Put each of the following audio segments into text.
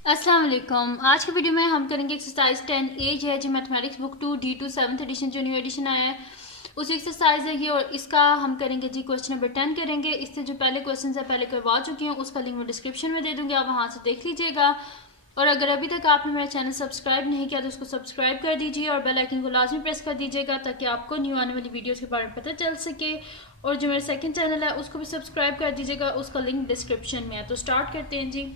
अस्सलाम वालेकुम। आज की वीडियो में हम करेंगे एक्सरसाइज 10A जो है जी mathematics book 2 D2 7th edition जो न्यू एडिशन आया है उसी एक्सरसाइज है ये, और इसका हम करेंगे जी क्वेश्चन नंबर 10 करेंगे। इससे जो पहले क्वेश्चन है पहले करवा चुकी हूँ, उसका लिंक मैं डिस्क्रिप्शन में दे दूँगी, आप वहाँ से देख लीजिएगा। और अगर अभी तक आपने मेरा चैनल सब्सक्राइब नहीं किया तो उसको सब्सक्राइब कर दीजिए और बेल आइकन को लाजमी प्रेस कर दीजिएगा ताकि आपको न्यू आने वाली वीडियोज़ के बारे में पता चल सके। और जो मेरा सेकंड चैनल है उसको भी सब्सक्राइब कर दीजिएगा, उसका लिंक डिस्क्रिप्शन में है। तो स्टार्ट करते हैं जी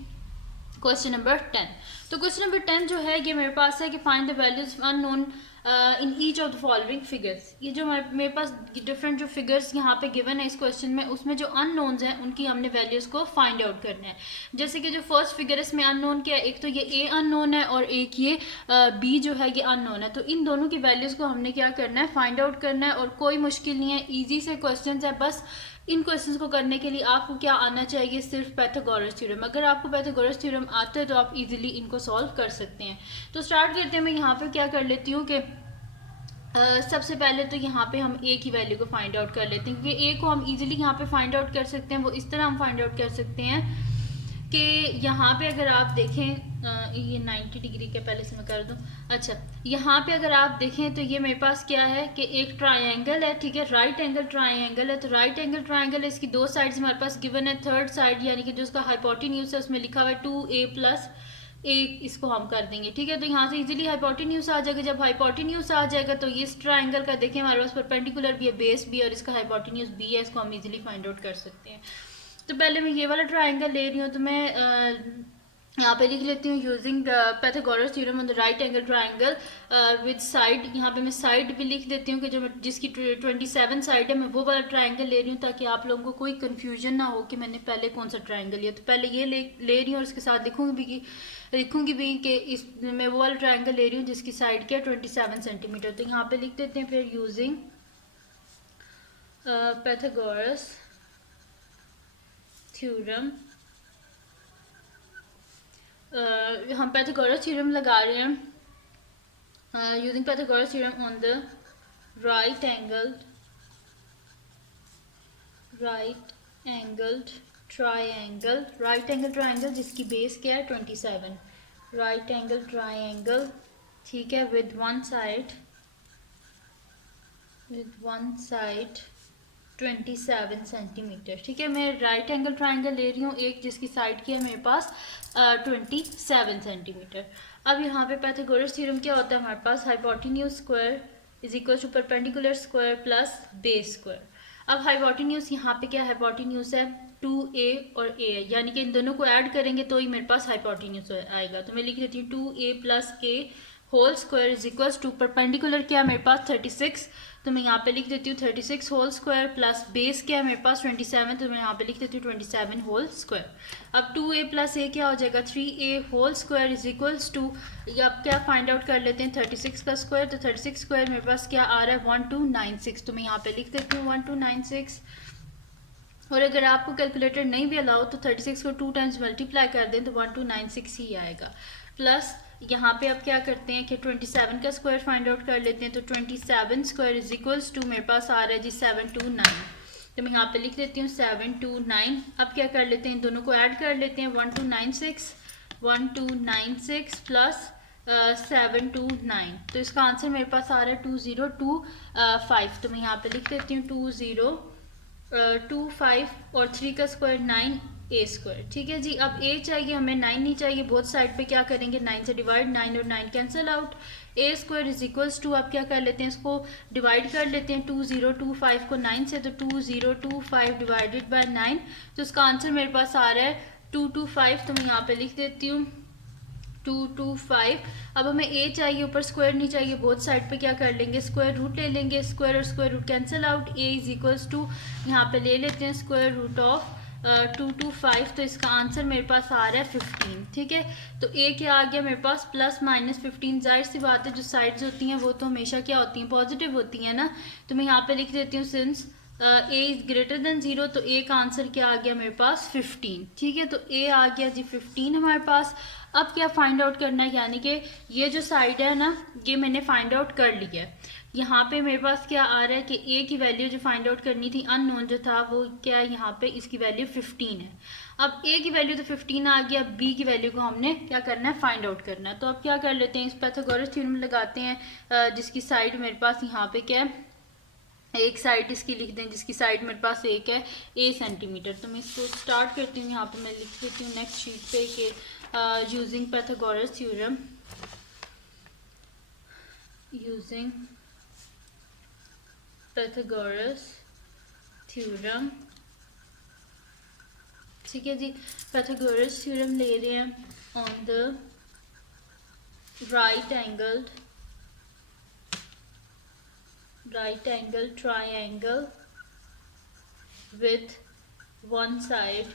क्वेश्चन नंबर 10। तो क्वेश्चन नंबर 10 जो है ये मेरे पास है कि find the values unknown in each of the following figures. ये जो मेरे पास डिफरेंट जो फिगर्स यहाँ पे गिवन है इस क्वेश्चन में, उसमें जो अननोन्स हैं उनकी हमने वैल्यूज को फाइंड आउट करना है। जैसे कि जो फर्स्ट फिगर इसमें अननोन क्या है, एक तो ये ए अननोन है और एक ये बी जो है ये अननोन है। तो इन दोनों की वैल्यूज को हमने क्या करना है, फाइंड आउट करना है। और कोई मुश्किल नहीं है, ईजी से क्वेश्चन है। बस इन क्वेश्चंस को करने के लिए आपको क्या आना चाहिए, सिर्फ पाइथागोरस थ्योरम। अगर आपको पाइथागोरस थ्योरम आता है तो आप इजीली इनको सॉल्व कर सकते हैं। तो स्टार्ट करते हैं। मैं यहाँ पे क्या कर लेती हूँ कि सबसे पहले तो यहाँ पे हम ए की वैल्यू को फाइंड आउट कर लेते हैं, क्योंकि ए को हम इजीली यहाँ पे फाइंड आउट कर सकते हैं। वो इस तरह हम फाइंड आउट कर सकते हैं कि यहाँ पे अगर आप देखें ये 90 डिग्री के पहले से मैं कर दूं। अच्छा, यहाँ पे अगर आप देखें तो ये मेरे पास क्या है कि एक ट्रायंगल है, ठीक है, राइट एंगल ट्रायंगल है। तो राइट एंगल ट्रायंगल है, इसकी दो साइड्स हमारे पास गिवन है। थर्ड साइड यानी कि जो उसका हाइपोटेन्यूज है उसमें लिखा हुआ है 2a प्लस एक, इसको हम कर देंगे, ठीक है। तो यहाँ से इजीली हाइपोटेन्यूज आ जाएगा। जब हाइपोटेन्यूज आ जाएगा तो इस ट्रायंगल का देखें हमारे पास परपेंडिकुलर भी है, बेस भी, और इसका हाइपोटेन्यूज भी है, इसको हम इजीली फाइंड आउट कर सकते हैं। तो पहले मैं ये वाला ट्रायंगल ले रही हूँ, तो मैं यहाँ पे लिख लेती हूँ using Pythagoras theorem on the right angle triangle with side. यहाँ पे मैं साइड भी लिख देती हूँ कि जो जिसकी 27 साइड है, मैं वो वाला ट्रायंगल ले रही हूँ ताकि आप लोगों को कोई कन्फ्यूजन ना हो कि मैंने पहले कौन सा ट्रायंगल लिया। तो पहले ये ले रही हूँ और इसके साथ लिखूंगी भी कि इस मैं वो वाला ट्रायंगल ले रही हूँ जिसकी साइड क्या 27 सेंटीमीटर। तो यहाँ पे लिख देते हैं फिर यूजिंग पाइथागोरस थ्योरम। हम पाइथागोरस थ्योरम लगा रहे हैं using Pythagoras theorem on the right angled triangle जिसकी बेस क्या है 27। राइट एंगल ट्राइंगल, ठीक है, विद वन साइड 27 सेंटीमीटर, ठीक है। मैं राइट एंगल ट्राइंगल ले रही हूँ एक जिसकी साइड की है मेरे पास 27 सेंटीमीटर। अब यहाँ पे पाइथागोरस थ्योरम क्या होता है हमारे पास, hypotenuse square is equal to perpendicular square plus base square. अब हाइपोटेन्यूज यहाँ पे क्या हाइपोटेन्यूज है 2a और a है, यानी कि इन दोनों को ऐड करेंगे तो ही मेरे पास हाइपोटेन्यूज आएगा। तो मैं लिख देती हूँ 2a plus a whole square is equal to perpendicular क्या है मेरे पास 36। तो मैं यहाँ पे लिख देती हूँ 36 होल स्क्वायर प्लस बेस क्या है मेरे पास 27। तो मैं यहाँ पे लिख देती हूँ 27 होल स्क्वायर। अब 2a प्लस a क्या हो जाएगा 3a whole square is equals to, अब क्या फाइंड आउट कर लेते हैं 36 का स्क्वायर। तो 36 स्क्वायर मेरे पास क्या आ रहा है 1296। तो मैं यहाँ पे लिख देती हूँ 1296। और अगर आपको कैलकुलेटर नहीं भी अलाउ तो 36 को 2 टाइम्स मल्टीप्लाई कर दें तो 1296 ही आएगा। प्लस यहाँ पे अब क्या करते हैं कि 27 का स्क्वायर फाइंड आउट कर लेते हैं। तो 27 स्क्वायर इज इक्वल्स टू मेरे पास आ रहा है जी 729। तो मैं यहाँ पे लिख देती हूँ 729। अब क्या कर लेते हैं, इन दोनों को ऐड कर लेते हैं 1296 प्लस 729। तो इसका आंसर मेरे पास आ रहा है 2025। तो मैं यहाँ पे लिख देती हूँ 2025 और 3 का स्क्वायर 9a स्क्वायर, ठीक है जी। अब a चाहिए हमें, 9 नहीं चाहिए। बोथ साइड पे क्या करेंगे 9 से डिवाइड, 9 और 9 cancel out. a square is equals to, अब क्या कर लेते हैं इसको डिवाइड कर लेते हैं 2025 को 9 से। तो 2025 डिवाइडेड बाय 9, तो उसका आंसर मेरे पास आ रहा है 225। तो मैं यहाँ पे लिख देती हूँ 225। अब हमें a चाहिए, ऊपर स्क्वायर नहीं चाहिए। बोथ साइड पे क्या कर लेंगे स्क्वायर रूट ले लेंगे, स्क्वायर और square root cancel out. a is equals to यहाँ पे ले लेते हैं स्क्वायर रूट ऑफ 225। तो इसका आंसर मेरे पास आ रहा है 15, ठीक है। तो a क्या आ गया मेरे पास प्लस माइनस 15। जाहिर सी बात है जो साइड्स होती हैं वो तो हमेशा क्या होती हैं पॉजिटिव होती हैं ना। तो मैं यहाँ पे लिख देती हूँ since A is greater than 0, तो ए का आंसर क्या आ गया मेरे पास 15। ठीक है, तो ए आ गया जी 15 हमारे पास। अब क्या फाइंड आउट करना है, यानी कि ये जो साइड है ना, ये मैंने फाइंड आउट कर लिया है। यहाँ पे मेरे पास क्या आ रहा है कि ए की वैल्यू जो फाइंड आउट करनी थी, अननोन जो था, वो क्या है, यहाँ पे इसकी वैल्यू 15 है। अब ए की वैल्यू तो 15 आ गया, बी की वैल्यू को हमने क्या करना है, फाइंड आउट करना है। तो अब क्या कर लेते हैं, इस पाइथागोरस थ्योरम लगाते हैं, जिसकी साइड मेरे पास यहाँ पे क्या है, एक साइड इसकी लिख दें जिसकी साइड मेरे पास एक है ए सेंटीमीटर। तो मैं इसको स्टार्ट करती हूँ, यहाँ पे मैं लिख देती हूँ नेक्स्ट शीट पे कि using Pythagoras theorem, using Pythagoras theorem. ठीक है जी, पाइथागोरस थ्योरम ले रहे हैं on the right angle triangle with one side.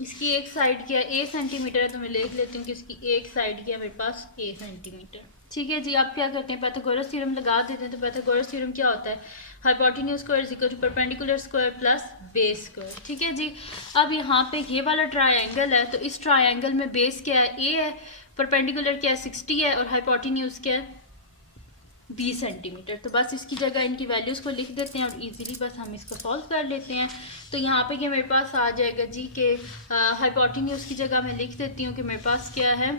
इसकी एक साइड क्या है, ए सेंटीमीटर है, तो मैं लिख लेती हूँ कि इसकी एक साइड क्या है मेरे पास ए सेंटीमीटर। ठीक है जी, आप क्या करते हैं, पाइथागोरस थ्योरम लगा देते हैं। तो पाइथागोरस थ्योरम क्या होता है, hypotenuse square is equal to perpendicular square plus base square. ठीक है जी, अब यहाँ पे ये वाला ट्राइंगल है, तो इस ट्राइंगल में बेस क्या है, ए है, परपेंडिकुलर क्या है 60 है, और हाइपोटेन्यूज क्या है 20 सेंटीमीटर। तो बस इसकी जगह इनकी वैल्यूज़ को लिख देते हैं और इजीली बस हम इसको सॉल्व कर लेते हैं। तो यहाँ पे कि मेरे पास आ जाएगा जी कि हाइपोटेन्यूज की जगह मैं लिख देती हूँ कि मेरे पास क्या है,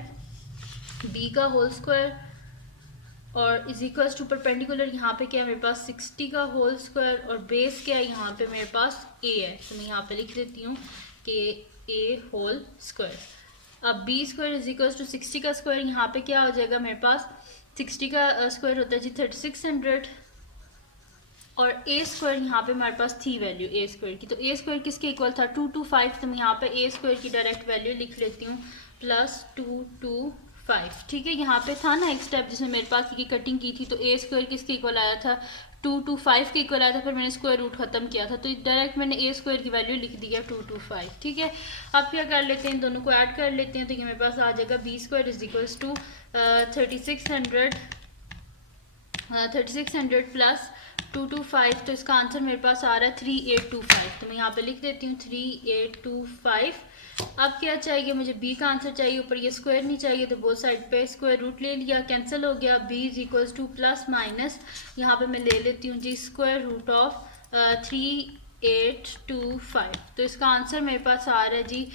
बी का होल स्क्वायर और इज इक्वल्स टू परपेंडिकुलर, यहाँ पे क्या है मेरे पास 60 का होल स्क्वायर, और बेस क्या है यहाँ पे मेरे पास ए है, तो मैं यहाँ पे लिख देती हूँ कि ए होल स्क्वायर। अब b square is equals to 60 का स्क्वायर, यहाँ पे क्या हो जाएगा मेरे पास 60 का स्क्वायर होता है जी 3600, और ए स्क्वायर यहाँ पे हमारे पास थी वैल्यू ए स्क्वायर की, तो ए स्क्वायर किसके इक्वल था 225, तो मैं यहाँ पे ए स्क्वायर की डायरेक्ट वैल्यू लिख लेती हूँ प्लस 225। ठीक है, यहाँ पे था ना एक स्टेप जिसमें मेरे पास की कटिंग की थी, तो ए स्क्वायर किसके इक्वल आया था 225 के इक्वल आया था, फिर मैंने स्क्वायर रूट खत्म किया था, तो डायरेक्ट मैंने ए स्क्वायर की वैल्यू लिख दी है 225। ठीक है, अब क्या कर लेते हैं, दोनों को ऐड कर लेते हैं, तो ये मेरे पास आ जाएगा b square is equals to 3600 plus 225, तो इसका आंसर मेरे पास आ रहा है 3825। तो मैं यहाँ पे लिख देती हूँ 3825। अब क्या चाहिए मुझे, बी का आंसर चाहिए, ऊपर ये स्क्वायर नहीं चाहिए, तो बोथ साइड पे स्क्वायर रूट ले लिया, कैंसिल हो गया, b is equals to plus minus, यहाँ पे मैं ले लेती हूँ जी स्क्वायर रूट ऑफ 3825। तो इसका आंसर मेरे पास आ रहा है जी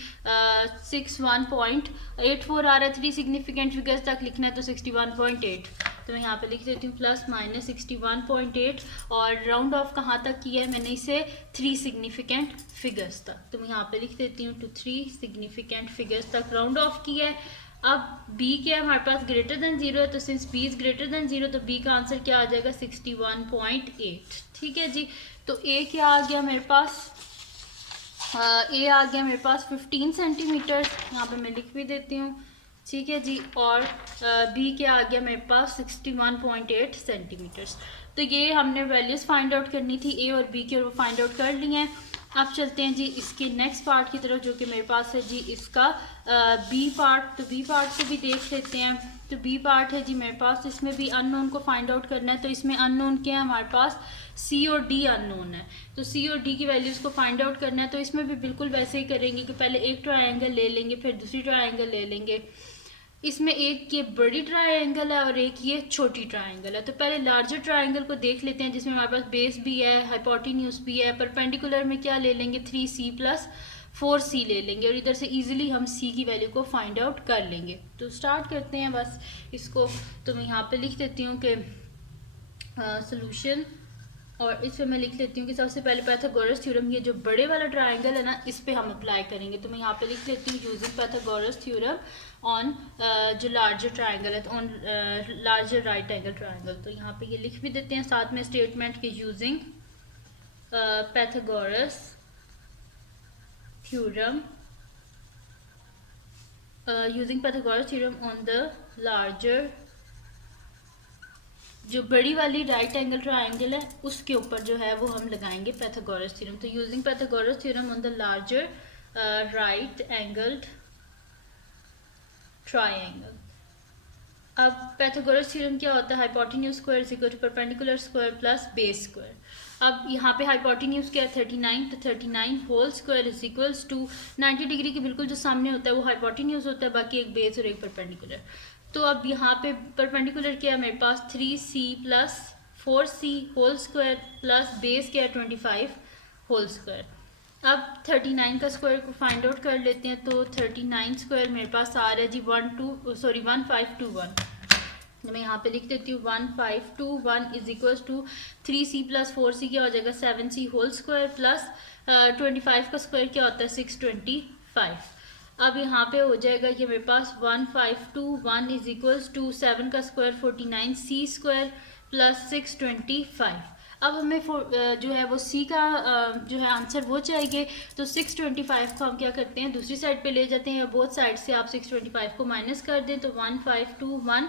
61.84 आ रहा है। 3 सिग्निफिकेंट फिगर्स तक लिखना है तो 61.8, तो मैं यहाँ पे लिख देती हूँ प्लस माइनस 61.8, और राउंड ऑफ कहाँ तक किया है मैंने इसे 3 सिग्निफिकेंट फिगर्स तक, तो मैं यहाँ पे लिख देती हूँ टू 3 सिग्निफिकेंट फिगर्स तक राउंड ऑफ किया है। अब b क्या है हमारे पास ग्रेटर देन 0 है, तो since b is greater than 0 तो b का आंसर क्या आ जाएगा 61.8। ठीक है जी, तो a क्या आ गया मेरे पास, a आ गया मेरे पास 15 सेंटीमीटर, यहाँ पे मैं लिख भी देती हूँ। ठीक है जी, और बी क्या आ गया मेरे पास 61.8 सेंटीमीटर्स। तो ये हमने वैल्यूज़ फाइंड आउट करनी थी ए और बी की, और वो फाइंड आउट कर लिए हैं। अब चलते हैं जी इसके नेक्स्ट पार्ट की तरफ, जो कि मेरे पास है जी इसका बी पार्ट। तो बी पार्ट को भी देख लेते हैं। तो बी पार्ट है जी मेरे पास, इसमें भी अननोन को फाइंड आउट करना है। तो इसमें अननोन क्या है हमारे पास, सी और डी अननोन है, तो सी और डी की वैल्यूज़ को फाइंड आउट करना है। तो इसमें भी बिल्कुल वैसे ही करेंगे कि पहले एक ट्रायंगल ले लेंगे, फिर दूसरी ट्रायंगल ले लेंगे। इसमें एक ये बड़ी ट्रायंगल है और एक ये छोटी ट्रायंगल है। तो पहले लार्जर ट्रायंगल को देख लेते हैं, जिसमें हमारे पास बेस भी है, हाइपोटेन्यूज भी है। परपेंडिकुलर में क्या ले लेंगे 3c प्लस 4c ले लेंगे, और इधर से इजीली हम c की वैल्यू को फाइंड आउट कर लेंगे। तो स्टार्ट करते हैं बस इसको। तो मैं यहाँ पे लिख देती हूँ कि सोल्यूशन, और इसमें मैं लिख लेती हूँ कि सबसे पहले पाइथागोरस थ्योरम, ये जो बड़े वाला ट्रायंगल है ना, इस पे हम अप्लाई करेंगे। तो मैं यहाँ पे लिख लेती हूँ यूजिंग पाइथागोरस थ्योरम ऑन जो लार्जर ट्रायंगल है, तो on larger right angle triangle. तो यहाँ पे ये लिख भी देते हैं साथ में स्टेटमेंट के using Pythagoras theorem on the larger, जो बड़ी वाली राइट एंगल ट्रायंगल है उसके ऊपर जो है वो हम लगाएंगे पाइथागोरस थ्योरम। तो using Pythagoras theorem on the larger right angled triangle. अब पाइथागोरस थ्योरम क्या होता है? Hypotenuse square is equal to perpendicular square plus base square. अब यहाँ पे हाइपोटेन्यूज क्या है? 39, तो 39 whole square is equals to 90 degree के बिल्कुल जो सामने होता है वो हाइपोटेन्यूज होता है, बाकी एक बेस और एक परपेंडिकुलर। तो अब यहाँ पे परपेंडिकुलर क्या है मेरे पास? 3c plus 4c whole square plus base क्या है? 25 होल स्क्वायर। अब 39 का स्क्वायर को फाइंड आउट कर लेते हैं, तो 39 स्क्वायर मेरे पास आ रहा है जी 1521। मैं यहाँ पे लिख देती हूँ 1521 is equal to 3c plus 4c क्या हो जाएगा? 7c होल स्क्वायर प्लस 25 का स्क्वायर क्या होता है? 625। अब यहाँ पे हो जाएगा कि मेरे पास 1521 इज इक्वल्स टू 7 का स्क्वायर 49c स्क्वायर प्लस 625। अब हमें जो है वो सी का जो है आंसर वो चाहिए, तो 625 को हम क्या करते हैं? दूसरी साइड पे ले जाते हैं, या बोथ साइड से आप 625 को माइनस कर दें, तो 1521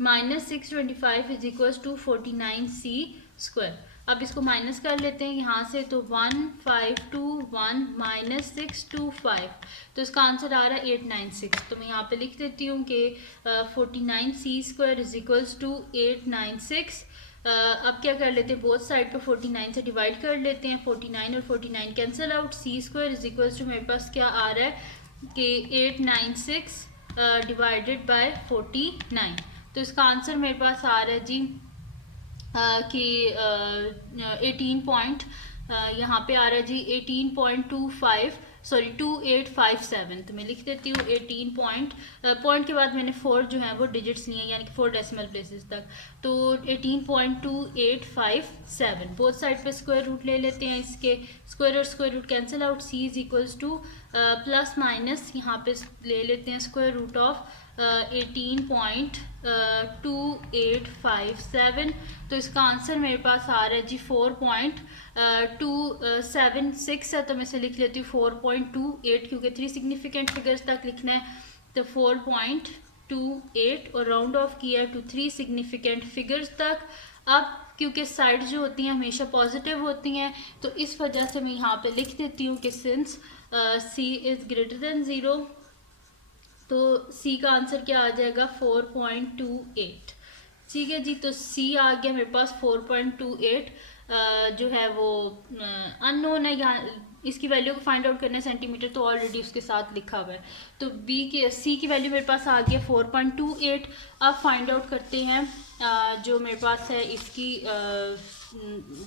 minus 625 is equals to 49c square. अब इसको माइनस कर लेते हैं यहाँ से, तो 1521 माइनस 625, तो इसका आंसर आ रहा है 896। तो मैं यहाँ पे लिख देती हूँ कि 49c square is equals to 896। अब क्या कर लेते हैं? बोथ साइड को 49 से डिवाइड कर लेते हैं, 49 और 49 cancel out, c square is equals to मेरे पास क्या आ रहा है कि 896 डिवाइडेड बाय 49। तो इसका आंसर मेरे पास आ रहा है जी कि 18 पॉइंट यहाँ पे आ रहा है जी 18.25 सॉरी 2857। तो मैं लिख देती हूँ 18 पॉइंट के बाद मैंने 4 जो है वो डिजिट्स लिए, यानी कि 4 डेसिमल प्लेसेस तक, तो 18.2857। बोथ साइड पे स्क्वायर रूट ले लेते हैं, इसके स्क्वायर और square root cancel out, c is equals to plus minus यहाँ पे ले लेते हैं स्क्वायर रूट ऑफ 18.2857। तो इसका आंसर मेरे पास आ रहा है जी 4.276 है, तो मैं इसे लिख लेती हूँ 4.28, क्योंकि 3 सिग्निफिकेंट फिगर्स तक लिखना है, तो 4.28 और राउंड ऑफ किया टू 3 सिग्निफिकेंट फिगर्स तक। अब क्योंकि साइड जो होती हैं हमेशा पॉजिटिव होती हैं, तो इस वजह से मैं यहाँ पे लिख देती हूँ कि since c is greater than 0, तो c का आंसर क्या आ जाएगा? 4.28। ठीक है जी, तो c आ गया मेरे पास 4.28। जो है वो अननोन है, यहाँ इसकी वैल्यू को फाइंड आउट करना है सेंटीमीटर, तो ऑलरेडी उसके साथ लिखा हुआ है। तो c की वैल्यू मेरे पास आ गया 4.28। अब फाइंड आउट करते हैं जो मेरे पास है इसकी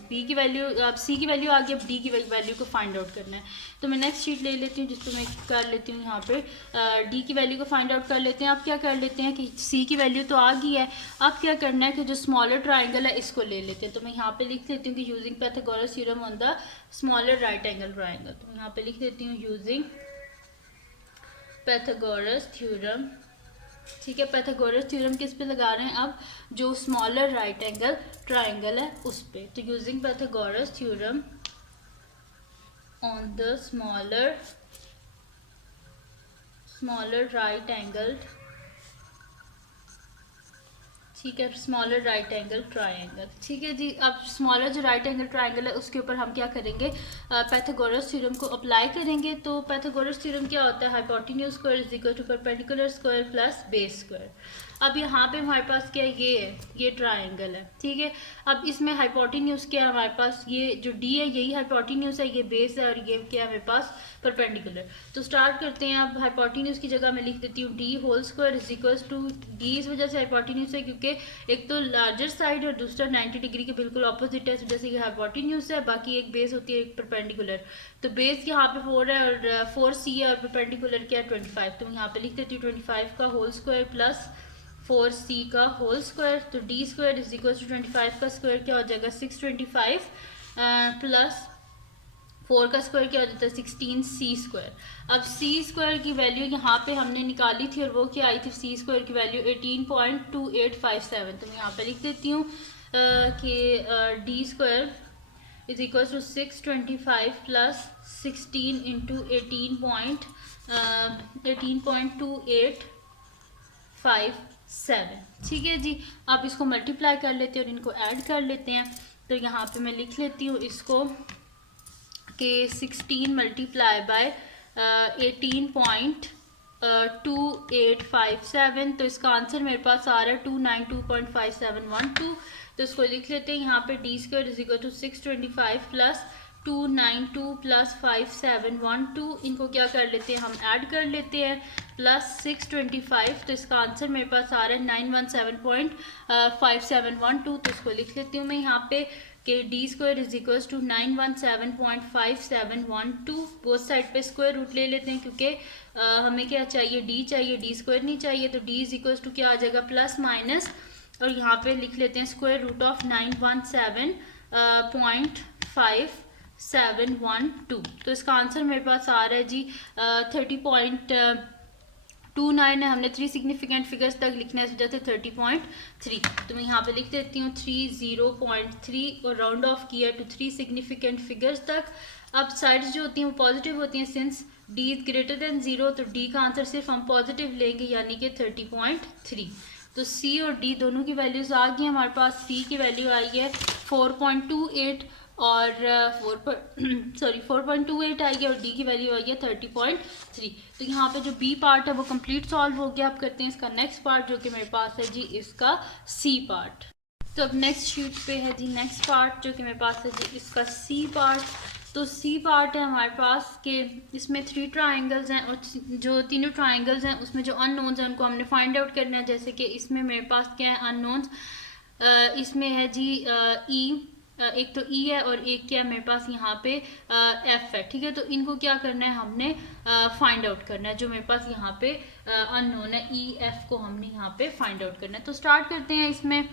b की वैल्यू। अब c की वैल्यू आ गई, अब d की वैल्यू को फाइंड आउट करना है। तो मैं नेक्स्ट शीट ले लेती हूँ जिसको मैं कर लेती हूँ यहाँ पे d की वैल्यू को फाइंड आउट कर लेते हैं। अब क्या कर लेते हैं कि c की वैल्यू तो आ गई है, अब क्या करना है कि जो स्मॉलर ट्राइंगल है इसको ले लेते हैं। तो मैं यहाँ पे लिख लेती हूँ कि using Pythagoras theorem on the smaller right angle triangle. तो यहाँ पे लिख देती हूँ यूजिंग पाइथागोरस थ्योरम। ठीक है, पाइथागोरस थ्योरम किस पे लगा रहे हैं? अब जो स्मॉलर राइट एंगल ट्राइंगल है उस पे। तो using Pythagoras theorem on the smaller right angle, ठीक है, स्मॉलर राइट एंगल ट्राइंगल। ठीक है जी, अब स्मॉलर जो राइट एंगल ट्राइंगल है उसके ऊपर हम क्या करेंगे? पाइथागोरस थ्योरम को अप्लाई करेंगे। तो पाइथागोरस थ्योरम क्या होता है? Hypotenuse square is equal to perpendicular square plus base square. अब यहाँ पे हमारे पास क्या है? ये ट्राइंगल है। ठीक है, अब इसमें हाइपोटेन्यूज क्या है हमारे पास? ये जो डी है यही हाइपोटेन्यूज है, ये बेस है, और ये क्या है मेरे पास? परपेंडिकुलर। तो स्टार्ट करते हैं। अब हाइपोटेन्यूज की जगह मैं लिख देती हूँ d whole square is equal to, d इस वजह से हाइपोटेन्यूज है क्योंकि एक तो लार्जर साइड और दूसरा 90 डिग्री के बिल्कुल ऑपोजिट है, इस वजह से ये हाइपोटेन्यूज है। बाकी एक बेस होती है, एक परपेंडिकुलर। तो बेस यहाँ पे 4 है और 4c है, और परपेंडिकुलर क्या है? 25। तो मैं यहाँ पे लिख देती हूँ 25 का होल स्क्वायर प्लस 4c का होल स्क्वायर। तो d square is equal to 25 का स्क्वायर क्या हो जाएगा? 625 प्लस 4 का स्क्वायर क्या हो जाता है? 16c square. अब c स्क्वायर की वैल्यू यहाँ पे हमने निकाली थी, और वो क्या आई थी? c स्क्वायर की वैल्यू 18.2857। तो मैं यहाँ पे लिख देती हूँ कि d square is equal to 625 plus 16 into 18.2857। ठीक है जी, आप इसको मल्टीप्लाई कर लेते हैं और इनको ऐड कर लेते हैं। तो यहाँ पे मैं लिख लेती हूँ इसको कि 16 मल्टीप्लाई बाय 18.2857 2857, तो इसका आंसर मेरे पास आ रहा है 292.5712। तो इसको लिख लेते हैं यहाँ पे d square is equal to 625 plus 292 plus 5712, इनको क्या कर लेते हैं हम ऐड कर लेते हैं, प्लस 625, तो इसका आंसर मेरे पास आ रहा है 917.5712। तो इसको लिख लेती हूँ मैं यहाँ पे कि d square is equals to 917.5712। Both side पे स्क्वायर रूट ले लेते हैं क्योंकि हमें क्या चाहिए, डी चाहिए, डी स्क्वायर नहीं चाहिए। तो डी इज इक्वल्स टू क्या आ जाएगा, प्लस माइनस, और यहाँ पे लिख लेते हैं स्क्वायर रूट ऑफ 917.5712। तो इसका आंसर मेरे पास आ रहा है जी 30.29 है। हमने 3 सिग्निफिकेंट फिगर्स तक लिखना है, इस वजह से 30.3। तो मैं यहाँ पे लिख देती हूँ 30.3 और राउंड ऑफ किया टू 3 सिग्निफिकेंट फिगर्स तक। अब साइड्स जो होती हैं वो पॉजिटिव होती हैं, since D is greater than 0, तो डी का आंसर सिर्फ हम पॉजिटिव लेंगे, यानी कि 30.3। तो सी और डी दोनों की वैल्यूज़ आ गई। हमारे पास सी की वैल्यू आई है 4.28 और 4.28 आई है, और डी की वैल्यू आई है 30.3। तो यहाँ पे जो बी पार्ट है वो कंप्लीट सॉल्व हो गया। अब करते हैं इसका नेक्स्ट पार्ट, जो कि मेरे पास है जी इसका सी पार्ट। तो अब नेक्स्ट शीट पे है जी नेक्स्ट पार्ट, जो कि मेरे पास है जी इसका सी पार्ट। तो सी पार्ट है हमारे पास के इसमें 3 ट्राइंगल्स हैं, और जो तीनों ट्राइंगल्स हैं उसमें जो अननोन्स हैं उनको हमने फाइंड आउट करना है। जैसे कि इसमें मेरे पास क्या है अननोन्स, इसमें है जी ई, एक तो ई है और एक क्या है मेरे पास यहाँ पे एफ है, ठीक है। तो इनको क्या करना है, हमने फाइंड आउट करना है। जो मेरे पास यहाँ पे अननोन है ई एफ को हमने यहाँ पे फाइंड आउट करना है। तो स्टार्ट करते हैं। इसमें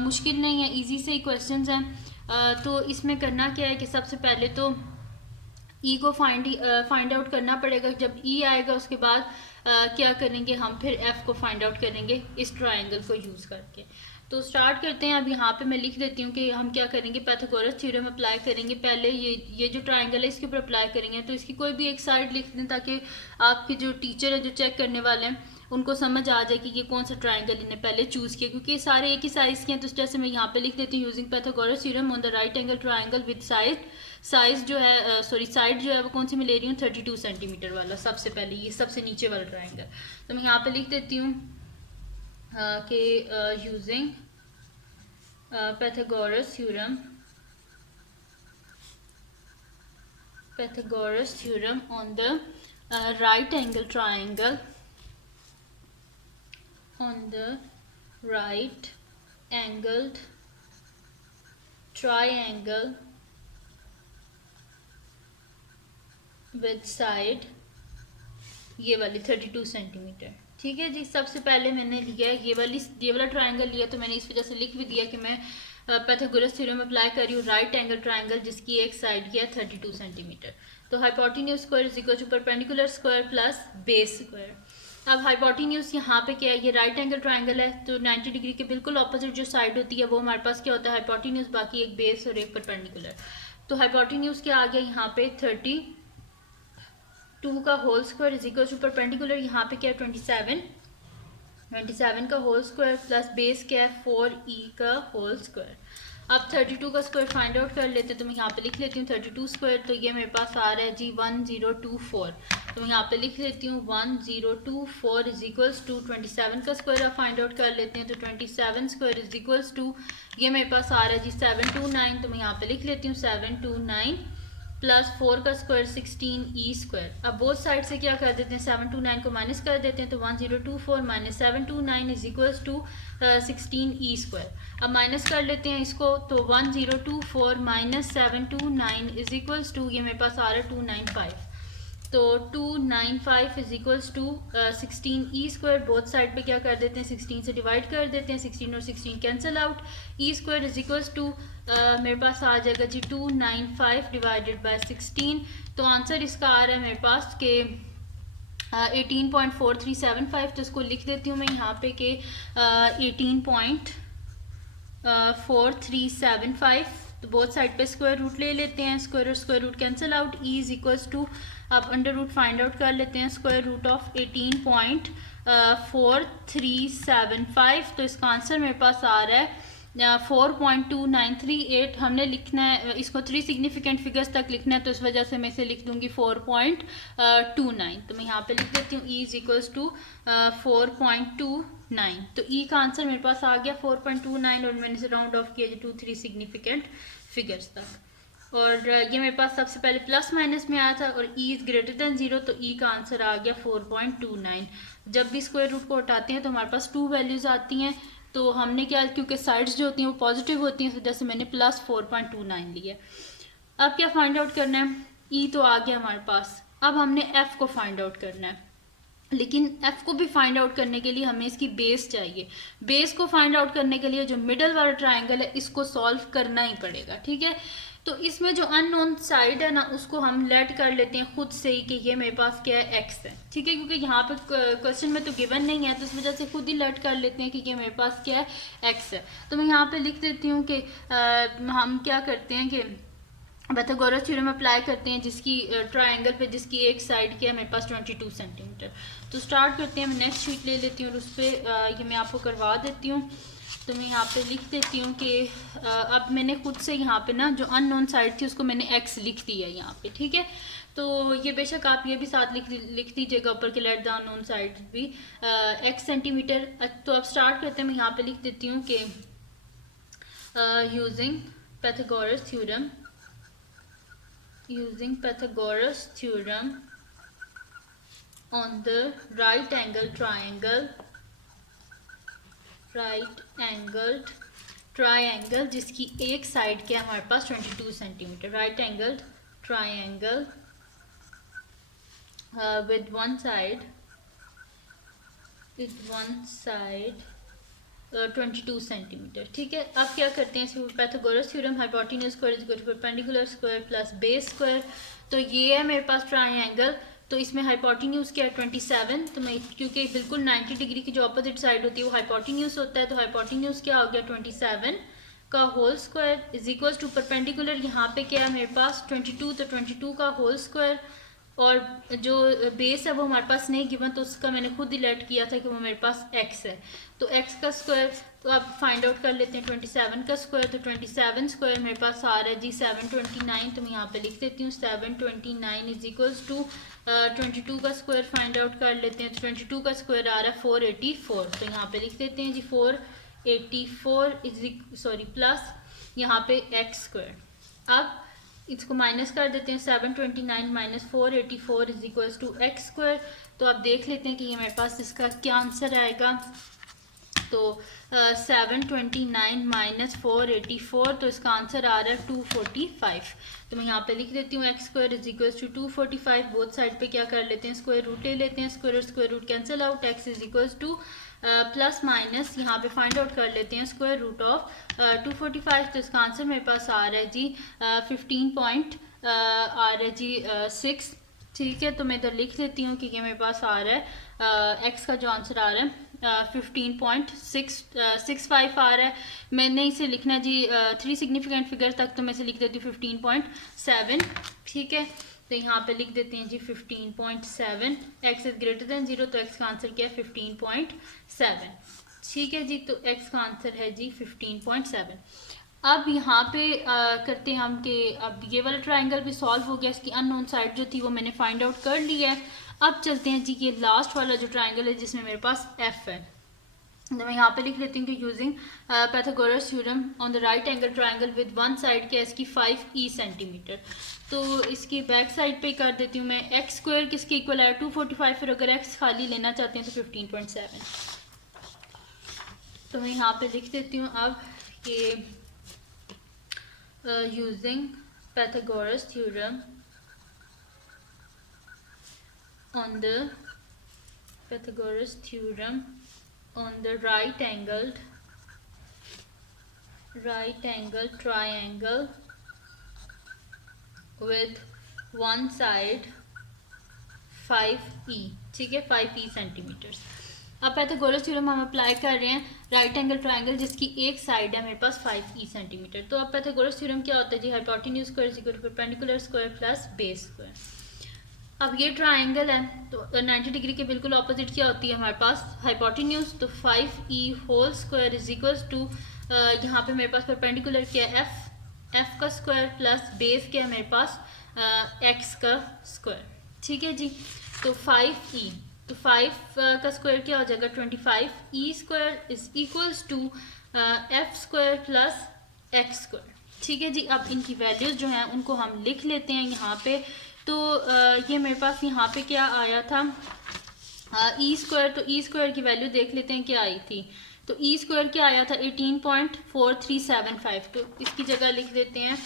मुश्किल नहीं है, इजी से ही क्वेश्चंस हैं। तो इसमें करना क्या है कि सबसे पहले तो ई को फाइंड आउट करना पड़ेगा। जब ई आएगा उसके बाद क्या करेंगे हम, फिर एफ को फाइंड आउट करेंगे इस ट्राइंगल को यूज़ करके। तो स्टार्ट करते हैं। अब यहाँ पे मैं लिख देती हूँ कि हम क्या करेंगे, पाइथागोरस थ्योरम अप्लाई करेंगे। पहले ये जो ट्राइंगल है इसके ऊपर अप्लाई करेंगे। तो इसकी कोई भी एक साइड लिख दें ताकि आपके जो टीचर है, जो चेक करने वाले हैं, उनको समझ आ जाए कि ये कौन सा ट्राइंगल इन्हें पहले चूज़ किया, क्योंकि सारे एक ही साइज़ के हैं। तो इस तरह से मैं यहाँ पे लिख देती हूँ using Pythagoras theorem on the right angle triangle with size जो है साइड जो है वो कौन सी मैं ले रही हूँ, 32 सेंटीमीटर वाला। सबसे पहले ये सबसे नीचे वाला ट्राइंगल। तो मैं यहाँ पे लिख देती हूँ कि using Pythagoras theorem on the right angle triangle with side ये वाली 32 सेंटीमीटर, ठीक है जी। सबसे पहले मैंने लिया है ये वाला ट्राइंगल लिया, तो मैंने इस वजह से लिख भी दिया कि मैं पाइथागोरस थ्योरम अप्लाई कर रही हूँ राइट एंगल ट्राइंगल जिसकी एक साइड की है 32 सेंटीमीटर। तो hypotenuse square is equal to perpendicular square plus base square. अब हाइपोटेन्यूज यहाँ पे क्या है, ये राइट एंगल ट्राइंगल है, तो 90 डिग्री के बिल्कुल ऑपोजिट जो साइड होती है वो हमारे पास क्या होता है, हाइपोटेन्यूज, बाकी एक बेस और एक परपेंडिकुलर। तो हाइपोटेन्यूज क्या आ गया यहाँ पे 32 का whole square is equal to perpendicular यहाँ पे क्या है 27 का होल स्क्वायर प्लस बेस क्या है 4e का होल स्क्वायर। अब 32 का स्क्वायर फाइंड आउट कर लेते हैं। तो मैं यहाँ पे लिख लेती हूँ 32 स्क्वायर, तो ये मेरे पास आ रहा है जी 1024। तो मैं यहाँ पे लिख लेती हूँ 1024 इज इक्वल्स टू 27 का स्क्वायर आप फाइंड आउट कर लेते हैं। तो 27 स्क्वायर इज इक्वल्स टू ये मेरे पास आ रहा है जी 729। तो मैं यहाँ पे लिख लेती हूँ 729 प्लस 4 का स्क्वायर 16e स्क्वायर। अब बोथ साइड से क्या कर देते हैं, 729 को माइनस कर देते हैं। तो 1024 minus 729 is equals to 16e square. अब माइनस कर लेते हैं इसको, तो 1024 माइनस 729 इज इक्वल्स टू ये मेरे पास आ रहा है 295। तो 295 is equals to 16e square. Both side पे क्या कर देते हैं 16 से डिवाइड कर देते हैं, 16 और 16 cancel out. e square is equals to मेरे पास आ जाएगा जी 295 डिवाइडेड बाय 16। तो आंसर इसका आ रहा है मेरे पास के 18.4375। तो इसको लिख देती हूँ मैं यहाँ पे कि 18.4375। तो बोथ साइड पे स्क्वायर रूट ले लेते हैं, स्क्वायर और square root cancel out. E is equals to अब अंडर रूट फाइंड आउट कर लेते हैं, स्क्वायर रूट ऑफ 18.4375। तो इसका आंसर मेरे पास आ रहा है 4.2938 हमने लिखना है, इसको 3 सिग्निफिकेंट फिगर्स तक लिखना है, तो इस वजह से मैं इसे लिख दूंगी 4.29। तो मैं यहाँ पे लिख देती हूँ E इज इक्वल्स टू 4.29। तो E का आंसर मेरे पास आ गया 4.29 और मैंने इसे राउंड ऑफ किया 2-3 सिग्निफिकेंट फिगर्स तक। और ये मेरे पास सबसे पहले प्लस माइनस में आया था और E इज़ ग्रेटर दैन 0, तो E का आंसर आ गया 4.29। जब भी स्क्वायर रूट को हटाते हैं तो हमारे पास 2 वैल्यूज़ आती हैं, तो हमने क्या, क्योंकि साइड्स जो होती हैं वो पॉजिटिव होती हैं, जैसे मैंने प्लस 4.29 लिया। अब क्या फाइंड आउट करना है, E तो आ गया हमारे पास, अब हमने F को फाइंड आउट करना है। लेकिन F को भी फाइंड आउट करने के लिए हमें इसकी बेस चाहिए। बेस को फाइंड आउट करने के लिए जो मिडल वाला ट्राइंगल है इसको सॉल्व करना ही पड़ेगा, ठीक है। तो इसमें जो अननोन साइड है ना, उसको हम लेट कर लेते हैं खुद से ही कि ये मेरे पास क्या है, x है, ठीक है। क्योंकि यहाँ पे क्वेश्चन में तो गिवन नहीं है, तो इस वजह से खुद ही लेट कर लेते हैं कि ये मेरे पास क्या है, x है। तो मैं यहाँ पे लिख देती हूँ कि हम क्या करते हैं कि पाइथागोरस थ्योरम अप्लाई करते हैं, जिसकी ट्राइंगल पे जिसकी एक साइड क्या है मेरे पास 22 सेंटीमीटर। तो स्टार्ट करते हैं, मैं नेक्स्ट शीट ले लेती हूँ और उस पर ये मैं आपको करवा देती हूँ। तो मैं यहाँ पे लिख देती हूँ कि अब मैंने खुद से यहाँ पे ना जो अननोन साइड थी उसको मैंने x लिख दिया यहाँ पे, ठीक है। तो ये बेशक आप ये भी साथ लिख दीजिएगा ऊपर के लेट द अननोन साइड भी x सेंटीमीटर। तो अब स्टार्ट करते हैं, मैं यहाँ पे लिख देती हूँ कि using Pythagoras theorem, using Pythagoras theorem on the right angled triangle जिसकी एक साइड क्या हमारे पास 22 centimetre, right angled triangle with one side 22 centimetre, ठीक है। अब क्या करते हैं, Pythagoras theorem hypotenuse square is equal to perpendicular square plus base square. तो ये है मेरे पास ट्राइंगल, तो इसमें हाइपोटेन्यूज क्या है 27। तो मैं क्योंकि बिल्कुल 90 डिग्री की जो अपोजिट साइड होती है वो हाइपोटेन्यूज होता है, तो हाइपोटेन्यूज क्या हो गया 27 का whole square is equal to perpendicular, यहाँ पे क्या है मेरे पास 22, तो 22 का होल स्क्वायर, और जो बेस है वो हमारे पास नहीं गिवन, तो उसका मैंने खुद ही लेट किया था कि वो मेरे पास x है। तो x का स्क्वायर, तो अब फाइंड आउट कर लेते हैं 27 का स्क्वायर। तो 27 स्क्वायर मेरे पास आ रहा है जी 729। तो मैं यहाँ पे लिख देती हूँ 729 इज इक्वल्स टू 22 का स्क्वायर फाइंड आउट कर लेते हैं। तो 22 का स्क्वायर आ रहा है 484। तो यहाँ पे लिख देते हैं जी 484 प्लस यहाँ पे x स्क्वायर। अब इसको माइनस कर देते हैं, 729 minus 484 is equals to x square. तो अब देख लेते हैं कि ये मेरे पास इसका क्या आंसर आएगा। तो 729 माइनस 484, तो इसका आंसर आ रहा है 245। तो मैं यहाँ पे लिख देती हूँ x square is equals to 245। Both side पे क्या कर लेते हैं, स्क्वायर रूट ले लेते हैं, square root cancel out, x is equals to plus minus यहाँ पे फाइंड आउट कर लेते हैं स्क्वायर रूट ऑफ 245। तो इसका आंसर मेरे पास आ रहा है जी 15 पॉइंट आ रहा है जी 6, ठीक है। तो मैं इधर लिख लेती हूँ कि ये मेरे पास आ रहा है एक्स का जो आंसर आ रहा है 15.65 आ रहा है। मैंने इसे लिखना जी 3 सिग्निफिकेंट फिगर तक, तो मैं इसे लिख देती हूँ 15.7, ठीक है। तो यहाँ पे लिख देते हैं जी 15.7, एक्स इज ग्रेटर देन 0, तो एक्स का आंसर क्या है 15.7, ठीक है जी। तो एक्स का आंसर है जी 15.7। अब यहाँ पे करते हैं हम कि अब ये वाला ट्राइंगल भी सॉल्व हो गया, इसकी अननोन साइड जो थी वो मैंने फाइंड आउट कर लिया है। अब चलते हैं जी ये लास्ट वाला जो ट्राइंगल है जिसमें मेरे पास एफ है। तो मैं यहाँ पे लिख लेती हूँ कि using Pythagoras theorem on the right angle triangle with one side क्या है इसकी 5e सेंटीमीटर। तो इसकी बैक साइड पे कर देती हूँ मैं, एक्स स्क्वायर किसके इक्वल है 245, फिर अगर एक्स खाली लेना चाहते हैं तो 15.7। तो मैं यहाँ पे लिख देती हूँ अब कि using Pythagoras theorem on the right angled triangle with one side 5e, ठीक है 5e सेंटीमीटर्स। अब पाइथागोरस थ्योरम हम अप्लाई कर रहे हैं राइट एंगल ट्राइंगल जिसकी एक साइड है मेरे पास 5e सेंटीमीटर। तो अब पाइथागोरस थ्योरम क्या होता है जी, hypotenuse square is equal to perpendicular square plus base square. अब ये ट्राइंगल है तो 90 डिग्री के बिल्कुल ऑपोजिट क्या होती है हमारे पास हाइपोटेन्यूज, तो 5e whole square is equals to यहाँ पे मेरे पास परपेंडिकुलर क्या है एफ का स्क्वायर प्लस बेस क्या है मेरे पास एक्स का स्क्वायर। ठीक है जी, तो 5e, तो 5 का स्क्वायर क्या हो जाएगा 25, E square is equals to F square plus x square. ठीक है जी, अब इनकी वैल्यूज़ जो हैं उनको हम लिख लेते हैं यहाँ पे। तो ये मेरे पास यहाँ पे क्या आया था ई स्क्वायर, तो ई स्क्वायर की वैल्यू देख लेते हैं क्या आई थी। तो ई स्क्वायर क्या आया था 18.4375, तो इसकी जगह लिख देते हैं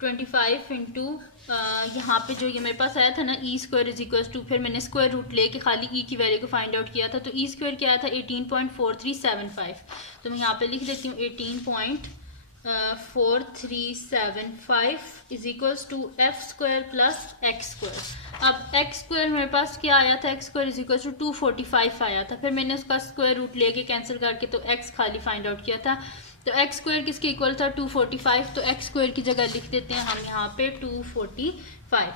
25 इंटू यहाँ पे जो ये मेरे पास आया था ना ई स्क्वायर इज इक्वल टू, फिर मैंने स्क्वायर रूट लेके खाली ई की वैल्यू को फाइंड आउट किया था, तो ई स्क्वायर क्या आया था 18.4375। तो मैं यहाँ पे लिख देती हूँ 18.4375 is equals to F square plus x square. अब एक्स स्क्वायर मेरे पास क्या आया था, x square is equal to 245 आया था, फिर मैंने उसका स्क्वायर रूट लेके कैंसिल करके तो एक्स खाली फाइंड आउट किया था। तो एक्स स्क्वायर किसके इक्वल था 245, तो एक्स स्क्वायर की जगह लिख देते हैं हम यहाँ पे 245।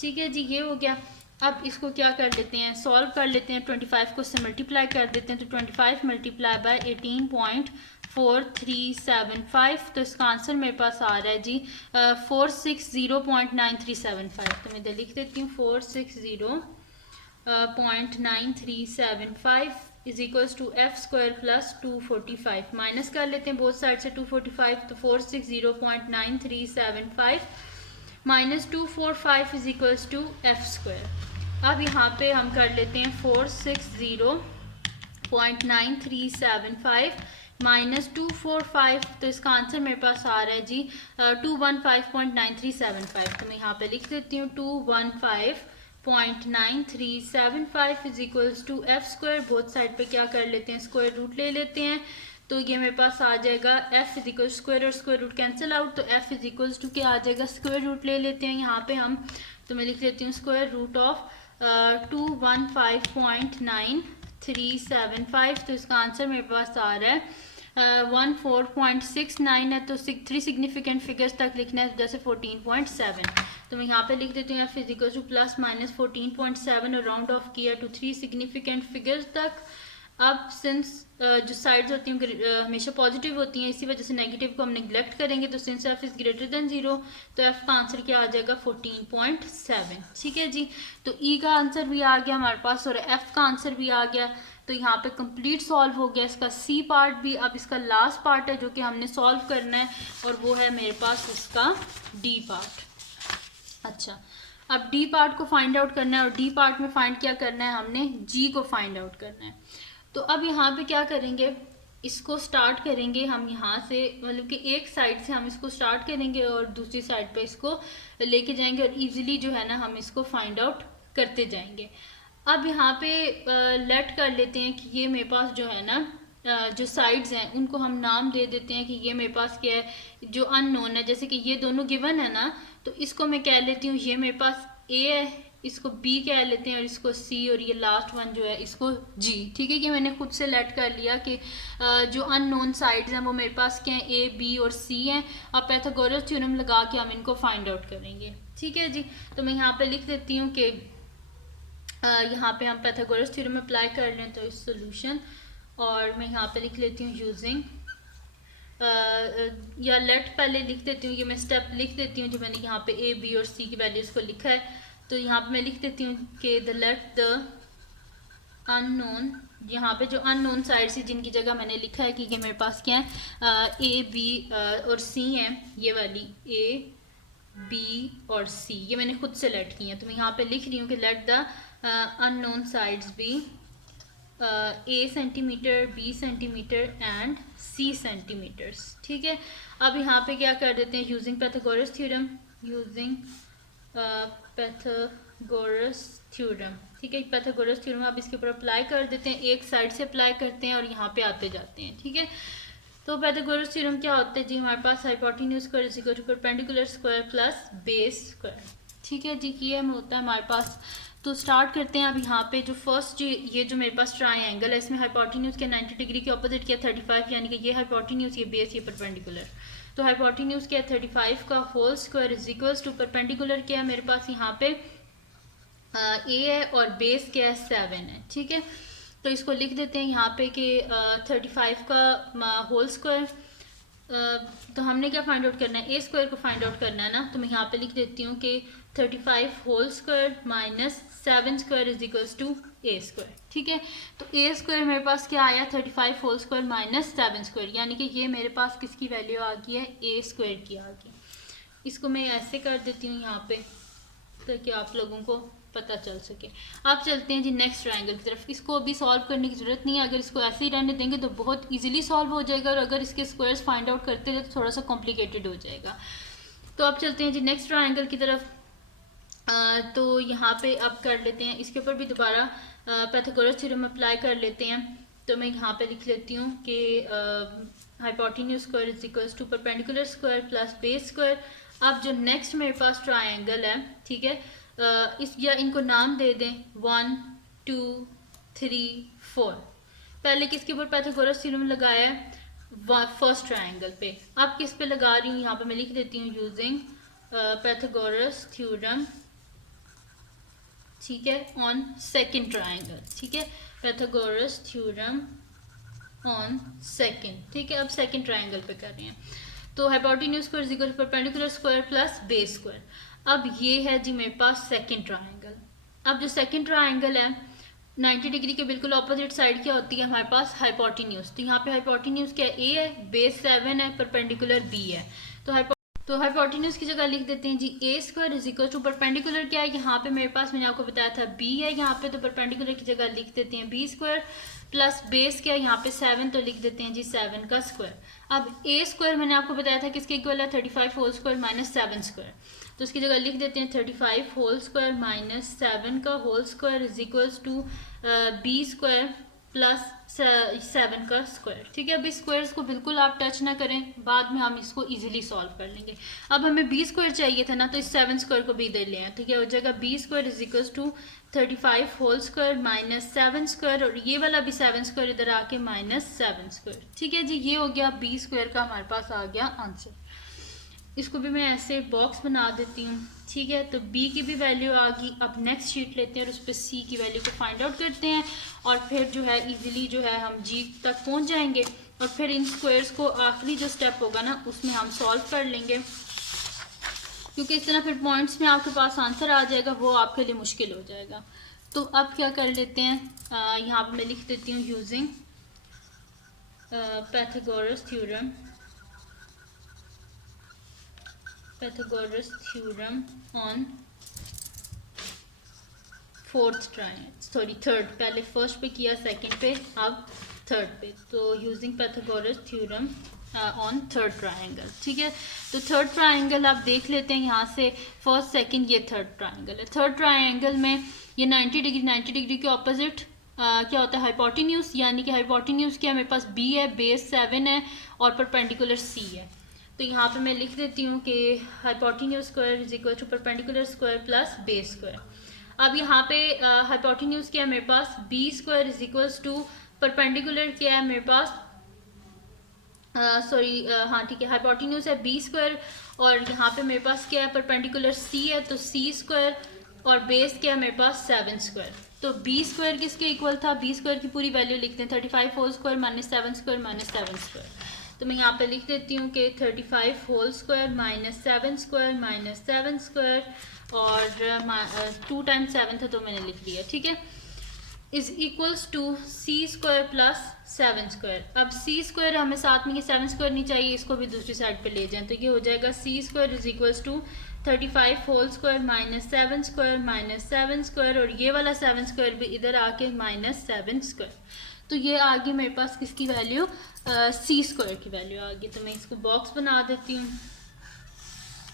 ठीक है जी, ये हो गया। अब इसको क्या कर लेते हैं, सॉल्व कर लेते हैं, 25 को से मल्टीप्लाई कर देते हैं, तो 25 मल्टीप्लाई बाय 18.4375, तो इसका आंसर मेरे पास आ रहा है जी 460.9375। तो मैं इधर लिख देती हूँ 460.9375 is equals to F square plus 245। Minus कर लेते हैं बोथ साइड से 245, तो 460.9375 minus 245 is equals to F square. अब यहाँ पे हम कर लेते हैं 460.9375 माइनस 245, तो इसका आंसर मेरे पास आ रहा है जी 215.9375। तो मैं यहाँ पे लिख देती हूँ 215.9375 is equals to F square. Both side पे क्या कर लेते हैं, स्क्वायर रूट ले लेते हैं, तो ये मेरे पास आ जाएगा f इज इक्वल स्क्वायर और स्क्वायर रूट कैंसिल आउट, तो f इज इक्वल्स टू क्या आ जाएगा, स्क्वायर रूट ले लेते हैं यहाँ पे हम, तो मैं लिख देती हूँ स्क्वायर रूट ऑफ 215.9375, तो इसका आंसर मेरे पास आ रहा है 14.69 है, तो 3 सिग्निफिकेंट फिगर्स तक लिखना है, जैसे 14.7, तो मैं यहाँ पे लिख देती हूँ f is equal to plus minus 14.7 और राउंड ऑफ किया टू 3 सिग्निफिकेंट फिगर्स तक। अब सिंस जो साइड्स होती हैं हमेशा पॉजिटिव होती हैं, इसी वजह से नेगेटिव को हम नेग्लेक्ट करेंगे, तो since f is greater than 0, तो f का आंसर क्या आ जाएगा 14.7। ठीक है जी, तो e का आंसर भी आ गया हमारे पास और f का आंसर भी आ गया, तो यहाँ पे कंप्लीट सॉल्व हो गया इसका c पार्ट भी। अब इसका लास्ट पार्ट है जो कि हमने सॉल्व करना है, और वो है मेरे पास इसका d पार्ट। अच्छा, अब d पार्ट को फाइंड आउट करना है, और d पार्ट में फाइंड क्या करना है, हमने g को फाइंड आउट करना है। तो अब यहाँ पे क्या करेंगे, इसको स्टार्ट करेंगे हम यहाँ से, मतलब कि एक साइड से हम इसको स्टार्ट करेंगे और दूसरी साइड पे इसको लेके जाएंगे, और इजीली जो है ना हम इसको फाइंड आउट करते जाएंगे। अब यहाँ पे लेट कर लेते हैं कि ये मेरे पास जो है ना जो साइड्स हैं उनको हम नाम दे देते हैं कि ये मेरे पास क्या है, जो अननोन है, जैसे कि ये दोनों गिवन है ना, तो इसको मैं कह लेती हूँ ये मेरे पास ए है, इसको बी कह लेते हैं, और इसको सी, और ये लास्ट वन जो है इसको जी। ठीक है, कि मैंने खुद से लेट कर लिया कि जो अननोन साइड्स हैं वो मेरे पास क्या हैं, ए बी और सी हैं। अब पाइथागोरस थ्योरम लगा के हम इनको फाइंड आउट करेंगे। ठीक है जी, तो मैं यहाँ पे लिख देती हूँ कि यहाँ पे हम पाइथागोरस थ्योरम अप्लाई कर लें, तो इस सोल्यूशन, और मैं यहाँ पे लिख लेती हूँ यूजिंग या लेट पहले लिख देती हूँ, ये मैं स्टेप लिख देती हूँ जो मैंने यहाँ पे ए बी और सी की वैल्यूज को लिखा है। तो यहाँ पे मैं लिख देती हूँ कि द लेट द अननोन, यहाँ पे जो अननोन साइड्स है जिनकी जगह मैंने लिखा है कि ये मेरे पास क्या है ए बी और सी हैं, ये वाली ए बी और सी, ये मैंने खुद से लेट की हैं। तो मैं यहाँ पे लिख रही हूँ कि let the unknown sides be a centimetre, b centimetre and c centimetres. ठीक है, अब यहाँ पे क्या कर देते हैं, using Pythagoras theorem, using Pythagoras theorem. ठीक है, पाइथागोरस थ्योरम आप इसके ऊपर अप्लाई कर देते हैं, एक साइड से अप्लाई करते हैं और यहाँ पे आते जाते हैं। ठीक है, तो पाइथागोरस थ्योरम क्या होता है जी, हमारे पास hypotenuse square is equal to perpendicular square plus base square. ठीक है जी, ये होता है हमारे पास। तो स्टार्ट करते हैं। अब यहाँ पे जो फर्स्ट ये जो मेरे पास ट्रायंगल है, इसमें हाइपोटेन्यूज के 90 डिग्री के ऑपोजिट किया 35, यानी कि ये हाइपोटेन्यूज, ये बेस, ये परपेंडिकुलर। तो हाइपोटेन्यूज क्या है 35 का whole square is equals to perpendicular क्या है मेरे पास यहाँ पे ए है, और बेस क्या है 7 है। ठीक है, तो इसको लिख देते हैं यहाँ पे कि 35 का होल स्क्वायर तो हमने क्या फाइंड आउट करना है, ए स्क्वायर को फाइंड आउट करना है ना। तो मैं यहाँ पे लिख देती हूँ कि 35 whole square minus 7 square is equals to a square. ठीक है, तो ए स्क्वायर मेरे पास क्या आया, 35 होल स्क्वायर माइनस 7 स्क्वायर, यानी कि ये मेरे पास किसकी वैल्यू आ गई है, ए स्क्वायर की आ गई। इसको मैं ऐसे कर देती हूँ यहाँ पे ताकि आप लोगों को पता चल सके। अब चलते हैं जी नेक्स्ट ट्रायंगल की तरफ। इसको अभी सॉल्व करने की ज़रूरत नहीं है, अगर इसको ऐसे ही रहने देंगे तो बहुत इजीली सॉल्व हो जाएगा, और अगर इसके स्क्वायर्स फाइंड आउट करते रहे तो थोड़ा सा कॉम्प्लिकेटेड हो जाएगा। तो अब चलते हैं जी नेक्स्ट ट्रायंगल की तरफ। तो यहाँ पे अब कर लेते हैं, इसके ऊपर भी दोबारा पाइथागोरस थ्योरम अप्लाई कर लेते हैं। तो मैं यहाँ पे लिख लेती हूँ कि hypotenuse square is equals to perpendicular square plus base square. अब जो नेक्स्ट मेरे पास ट्रायंगल है, ठीक है, इस या इनको नाम दे दें 1 2 3 4। पहले किसके ऊपर पाइथागोरस थ्योरम लगाया है, फर्स्ट ट्रायंगल पे। अब किस पे लगा रही हूँ, यहाँ पे मैं लिख देती हूँ यूजिंग पाइथागोरस थ्योरम, ठीक है, ऑन सेकंड ट्रायंगल। ठीक है, पाइथागोरस थ्योरम ऑन सेकंड। ठीक है, अब सेकंड ट्रायंगल पे कर रहे हैं। तो hypotenuse square is equal to perpendicular square plus base square. अब ये है जी मेरे पास सेकंड ट्रायंगल। अब जो सेकंड ट्रायंगल है 90 डिग्री के बिल्कुल ऑपोजिट साइड क्या होती है हमारे पास, हाइपोटेन्यूज। तो यहाँ पे हाइपोटेन्यूज क्या है, ए है, बेस 7 है, परपेंडिकुलर बी है। तो हाइपोटेन्यूज की जगह लिख देते हैं जी A square is equal to perpendicular क्या है, यहाँ पे मेरे पास मैंने आपको बताया था बी है यहाँ पे, तो परपेंडिकुलर की जगह लिख देते हैं बी स्क्वायर प्लस बेस क्या है यहाँ पे 7, तो लिख देते हैं जी 7 का स्क्वायर। अब ए स्क्वायर मैंने आपको बताया था किसके इक्वल है, 35 होल स्क्वायर माइनस 7 स्क्वायर। तो इसकी जगह लिख देते हैं 35 होल स्क्वायर माइनस 7 का whole square is equals to b square plus 7 का स्क्वायर। ठीक है, अभी स्क्वायर्स को बिल्कुल आप टच ना करें, बाद में हम इसको इजीली सॉल्व कर लेंगे। अब हमें बी स्क्वायर चाहिए था ना, तो इस 7 स्क्वायर को भी इधर ले आए, तो क्या हो जाएगा b square is equals to 35 whole square minus 7 square, और ये वाला भी 7 स्क्वायर इधर आके माइनस 7 स्क्वायर। ठीक है जी, ये हो गया बी स्क्वायर का हमारे पास आ गया आंसर। इसको भी मैं ऐसे बॉक्स बना देती हूँ। ठीक है, तो b की भी वैल्यू आ गई। अब नेक्स्ट शीट लेते हैं और उस पर c की वैल्यू को फाइंड आउट करते हैं, और फिर जो है इजीली जो है हम g तक पहुँच जाएंगे, और फिर इन स्क्वायर्स को आखिरी जो स्टेप होगा ना उसमें हम सॉल्व कर लेंगे, क्योंकि इस तरह फिर पॉइंट्स में आपके पास आंसर आ जाएगा, वो आपके लिए मुश्किल हो जाएगा। तो अब क्या कर लेते हैं, यहाँ पर मैं लिख देती हूँ using Pythagoras theorem on third. पहले फर्स्ट पे किया, सेकंड पे, अब थर्ड पे। तो using Pythagoras theorem on third triangle. ठीक है, तो थर्ड ट्रायंगल आप देख लेते हैं यहाँ से, फर्स्ट सेकंड, ये थर्ड ट्रायंगल है। थर्ड ट्रायंगल में ये 90 डिग्री के ऑपोजिट क्या होता है, हाइपोटेन्यूज, यानी कि हाइपोटेन्यूज क्या मेरे पास बी है, बेस 7 है, और परपेंडिकुलर सी है। तो यहाँ पे मैं लिख देती हूँ कि hypotenuse square is equal to perpendicular square plus base square. अब यहाँ पे हाइपोटेन्यूज क्या है मेरे पास, B square is equals to perpendicular क्या है मेरे पास, हाँ ठीक है, हाइपोटेन्यूज है बी स्क्वायर, और यहाँ पे मेरे पास क्या है, परपेंडिकुलर सी है, तो सी स्क्वायर, और बेस क्या है मेरे पास 7 स्क्वायर। तो बी स्क्वायर किसके इक्वल था, बी स्क्वायर की पूरी वैल्यू लिखते हैं 35 whole square minus 7 square minus 7 square. तो मैं यहाँ पे लिख देती हूँ कि 35 whole square minus 7 square minus 7 square, और 2 टाइम्स 7 था तो मैंने लिख लिया। ठीक है, is equals to C square plus 7 square. अब सी स्क्वायर हमें साथ में, ये 7 स्क्वायर नहीं चाहिए, इसको भी दूसरी साइड पे ले जाएं, तो ये हो जाएगा C square is equals to 35 whole square minus 7 square minus 7 square, और ये वाला 7 स्क्वायर भी इधर आके माइनस 7 स्क्वायर। तो ये आ गई मेरे पास किसकी वैल्यू, सी स्क्वायर की वैल्यू आ गई। तो मैं इसको बॉक्स बना देती हूँ।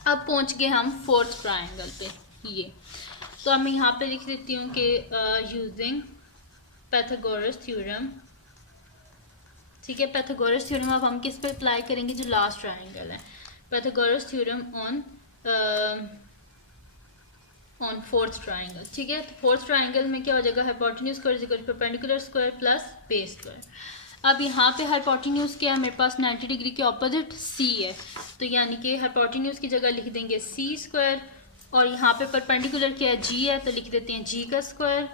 अब पहुँच गए हम फोर्थ ट्रायंगल पे, ये तो अब मैं यहाँ पे लिख देती हूँ कि यूजिंग पाइथागोरस थ्योरम। ठीक है, पाइथागोरस थ्योरम अब हम किस पे अप्लाई करेंगे, जो लास्ट ट्रायंगल है, Pythagoras theorem on fourth triangle. ठीक है, तो फोर्थ ट्रायंगल में क्या हो जाएगा, hypotenuse square is equal to perpendicular square plus base square. अब यहाँ पे हाइपोटेन्यूज क्या है मेरे पास, 90 डिग्री के ऑपोजिट सी है, तो यानी कि हाइपोटेन्यूज की जगह लिख देंगे सी स्क्वायर, और यहाँ पे परपेंडिकुलर क्या है, जी है, तो लिख देते हैं जी का स्क्वायर,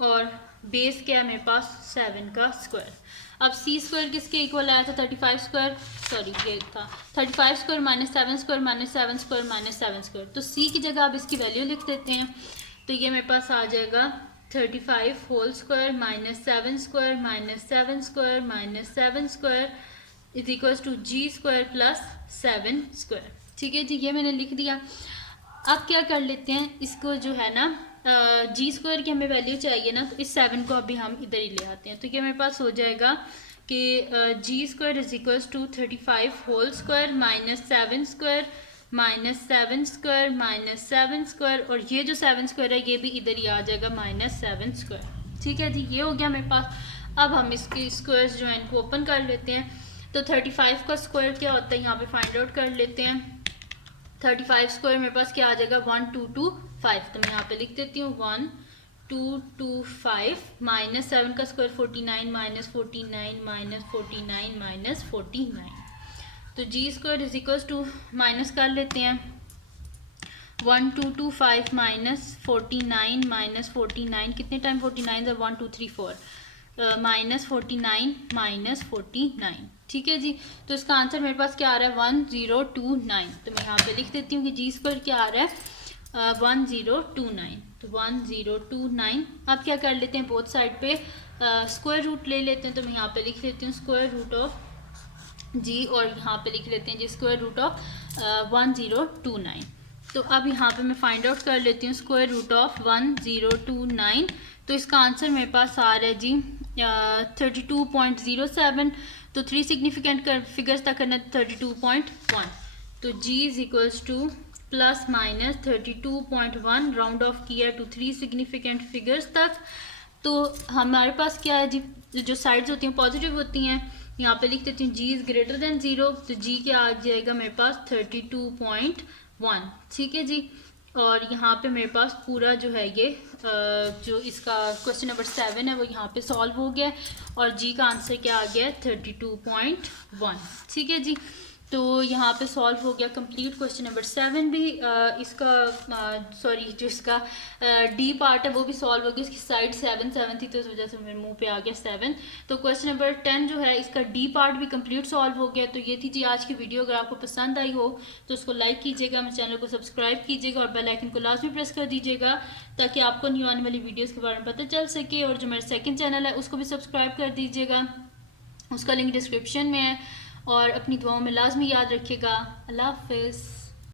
और बेस क्या है मेरे पास 7 का स्क्वायर। अब सी स्क्वायर किसके इक्वल आया था 35 स्क्वायर, सॉरी ये था 35 square minus 7 square minus 7 square minus 7 square. तो सी की जगह आप इसकी वैल्यू लिख देते हैं, तो ये मेरे पास आ जाएगा 35 whole square minus 7 square minus 7 square minus 7 square is equal to G square plus 7 square. ठीक है जी, ये मैंने लिख दिया। अब क्या कर लेते हैं, इसको जो है ना जी स्क्वायर की हमें वैल्यू चाहिए ना, तो इस 7 को अभी हम इधर ही ले आते हैं। तो ये मेरे पास हो जाएगा कि G square is equals to 35 whole square minus 7 square minus 7 square minus 7 square, और ये जो 7 स्क्वायर है ये भी इधर ही आ जाएगा माइनस 7 स्क्वायर। ठीक है जी, ये हो गया मेरे पास। अब हम इसके स्क्वायर्स जो है इनको ओपन कर लेते हैं। तो 35 का स्क्वायर क्या होता है यहाँ पे फाइंड आउट कर लेते हैं। 35 स्क्वायर मेरे पास क्या आ जाएगा 1225, तो मैं यहाँ पे लिख देती हूँ 1225 माइनस 7 का स्क्वायर 49 माइनस 49 माइनस 49 माइनस 49। तो G square is equals to minus कर लेते हैं 1225 माइनस 49 माइनस 49, कितने टाइम 49 है 1 2 3 4 माइनस 49 माइनस 49। ठीक है जी, तो इसका आंसर मेरे पास क्या आ रहा है 1029। तो मैं यहाँ पे लिख देती हूँ कि जी स्क्वायर क्या आ रहा है 1029, तो 1029। अब क्या कर लेते हैं, बोथ साइड पे स्क्वायर रूट ले लेते हैं। तो मैं यहाँ पे लिख लेती हूँ स्क्वायर रूट ऑफ जी, और यहाँ पे लिख लेते हैं जी स्क्वायर रूट ऑफ 1029। तो अब यहाँ पे मैं फाइंड आउट कर लेती हूँ स्क्वायर रूट ऑफ 1029। तो इसका आंसर मेरे पास आ रहा है जी 32.07। तो 3 सिग्निफिकेंट फिगर्स तक करना 32.1। तो G is equals to plus minus 32.1 round off किया टू 3 सिग्निफिकेंट फिगर्स तक। तो हमारे पास क्या है जी, जो साइड्स होती हैं पॉजिटिव होती हैं। यहाँ पे लिख देती हूँ जी इज़ ग्रेटर देन 0, तो जी क्या आ जाएगा मेरे पास 32.1। ठीक है जी, और यहाँ पे मेरे पास पूरा जो है ये जो इसका क्वेश्चन नंबर 7 है वो यहाँ पे सॉल्व हो गया है, और जी का आंसर क्या आ गया है 32.1। ठीक है जी, तो यहाँ पे सॉल्व हो गया कंप्लीट क्वेश्चन नंबर 7 भी। इसका सॉरी जो इसका डी पार्ट है वो भी सॉल्व हो गया। इसकी साइड 7 थी तो इस वजह से मेरे मुंह पे आ गया 7। तो क्वेश्चन नंबर 10 जो है इसका डी पार्ट भी कंप्लीट सॉल्व हो गया। तो ये थी जी आज की वीडियो। अगर आपको पसंद आई हो तो उसको लाइक कीजिएगा, मेरे चैनल को सब्सक्राइब कीजिएगा और बेल आइकन को लाजमी प्रेस कर दीजिएगा ताकि आपको न्यू आने वाली वीडियोज़ के बारे में पता चल सके। और जो मेरा सेकेंड चैनल है उसको भी सब्सक्राइब कर दीजिएगा, उसका लिंक डिस्क्रिप्शन में है। और अपनी दुआओं में लाजमी याद रखिएगा। अल्लाह हाफ़िज़।